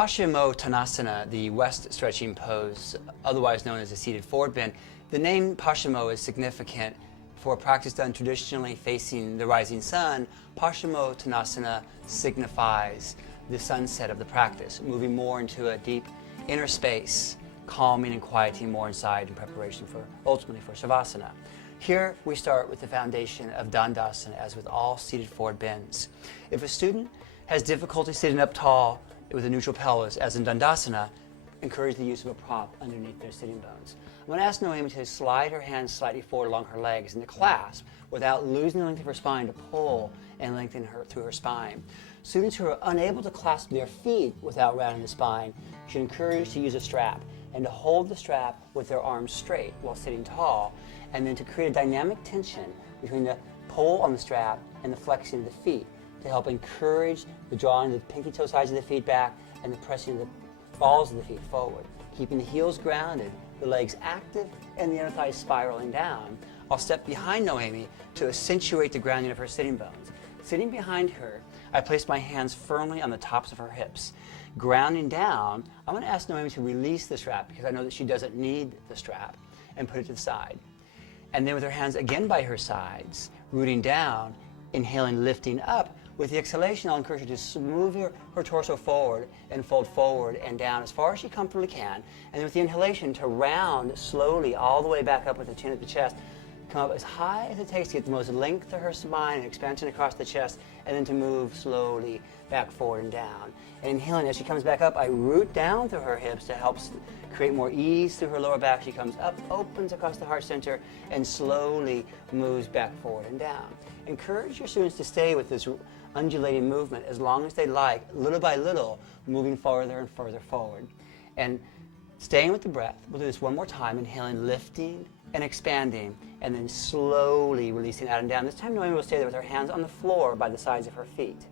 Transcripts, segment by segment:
Paschimottanasana, the west stretching pose, otherwise known as a seated forward bend, the name Paschimo is significant for a practice done traditionally facing the rising sun. Paschimottanasana signifies the sunset of the practice, moving more into a deep inner space, calming and quieting more inside in preparation for, ultimately, for Shavasana. Here we start with the foundation of Dandasana, as with all seated forward bends. If a student has difficulty sitting up tall with a neutral pelvis, as in Dandasana, encourage the use of a prop underneath their sitting bones. I'm going to ask Noemi to slide her hands slightly forward along her legs and to clasp without losing the length of her spine, to pull and lengthen her through her spine. Students who are unable to clasp their feet without rounding the spine should encourage to use a strap and to hold the strap with their arms straight while sitting tall, and then to create a dynamic tension between the pull on the strap and the flexing of the feet to help encourage the drawing of the pinky toe sides of the feet back and the pressing of the balls of the feet forward, keeping the heels grounded, the legs active, and the inner thighs spiraling down. I'll step behind Noemi to accentuate the grounding of her sitting bones. Sitting behind her, I place my hands firmly on the tops of her hips. Grounding down, I'm going to ask Noemi to release the strap because I know that she doesn't need the strap, and put it to the side. And then with her hands again by her sides, rooting down, inhaling, lifting up. With the exhalation, I'll encourage her to move her torso forward and fold forward and down as far as she comfortably can. And then with the inhalation, to round slowly all the way back up with the chin at the chest. Come up as high as it takes to get the most length to her spine and expansion across the chest, and then to move slowly back forward and down. And inhaling, as she comes back up, I root down through her hips to help create more ease through her lower back. She comes up, opens across the heart center, and slowly moves back forward and down. Encourage your students to stay with this undulating movement as long as they like, little by little, moving farther and further forward. And staying with the breath, we'll do this one more time, inhaling, lifting and expanding, and then slowly releasing out and down. This time Noemi will stay there with her hands on the floor by the sides of her feet.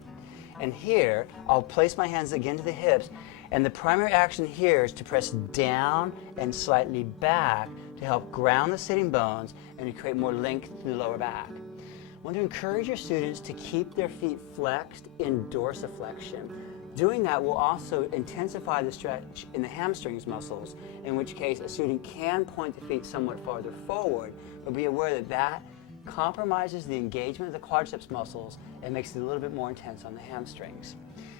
And here, I'll place my hands again to the hips, and the primary action here is to press down and slightly back to help ground the sitting bones and to create more length through the lower back. I want to encourage your students to keep their feet flexed in dorsiflexion. Doing that will also intensify the stretch in the hamstrings muscles, in which case a student can point the feet somewhat farther forward, but be aware that that compromises the engagement of the quadriceps muscles and makes it a little bit more intense on the hamstrings.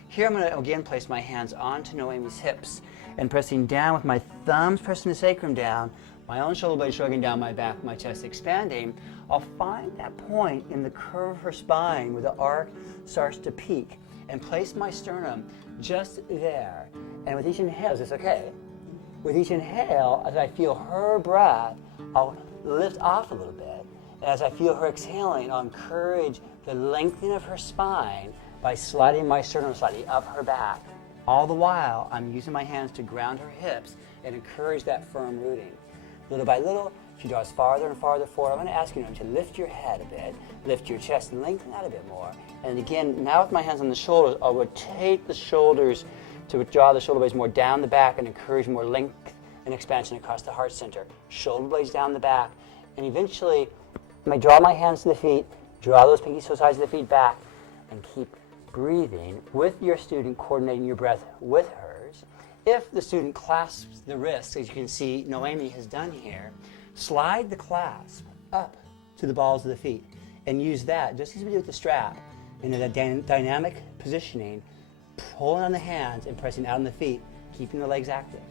Here I'm going to again place my hands onto Noemi's hips and pressing down with my thumbs pressing the sacrum down, my own shoulder blades shrugging down my back, my chest expanding. I'll find that point in the curve of her spine where the arc starts to peak and place my sternum just there. And with each inhale, is this okay? With each inhale, as I feel her breath, I'll lift off a little bit. And as I feel her exhaling, I'll encourage the lengthening of her spine by sliding my sternum slightly up her back. All the while, I'm using my hands to ground her hips and encourage that firm rooting. Little by little, she draws farther and farther forward. I'm going to ask you to lift your head a bit, lift your chest, and lengthen that a bit more. And again, now with my hands on the shoulders, I'll rotate the shoulders to draw the shoulder blades more down the back and encourage more length and expansion across the heart center. Shoulder blades down the back, and eventually, I may draw my hands to the feet, draw those pinky toe sides of the feet back, and keep breathing with your student, coordinating your breath with hers. If the student clasps the wrists, as you can see Noemi has done here, slide the clasp up to the balls of the feet and use that, just as we did with the strap, in a dynamic positioning, pulling on the hands and pressing out on the feet, keeping the legs active.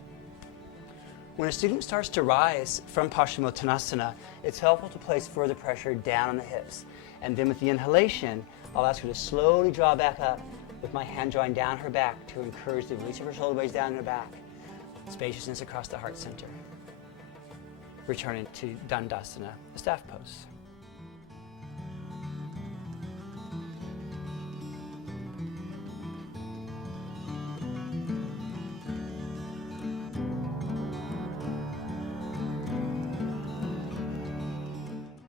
When a student starts to rise from Paschimottanasana, it's helpful to place further pressure down on the hips. And then with the inhalation, I'll ask her to slowly draw back up with my hand drawing down her back to encourage the release of her shoulder blades down her back, spaciousness across the heart center. Returning to Dandasana, the staff pose.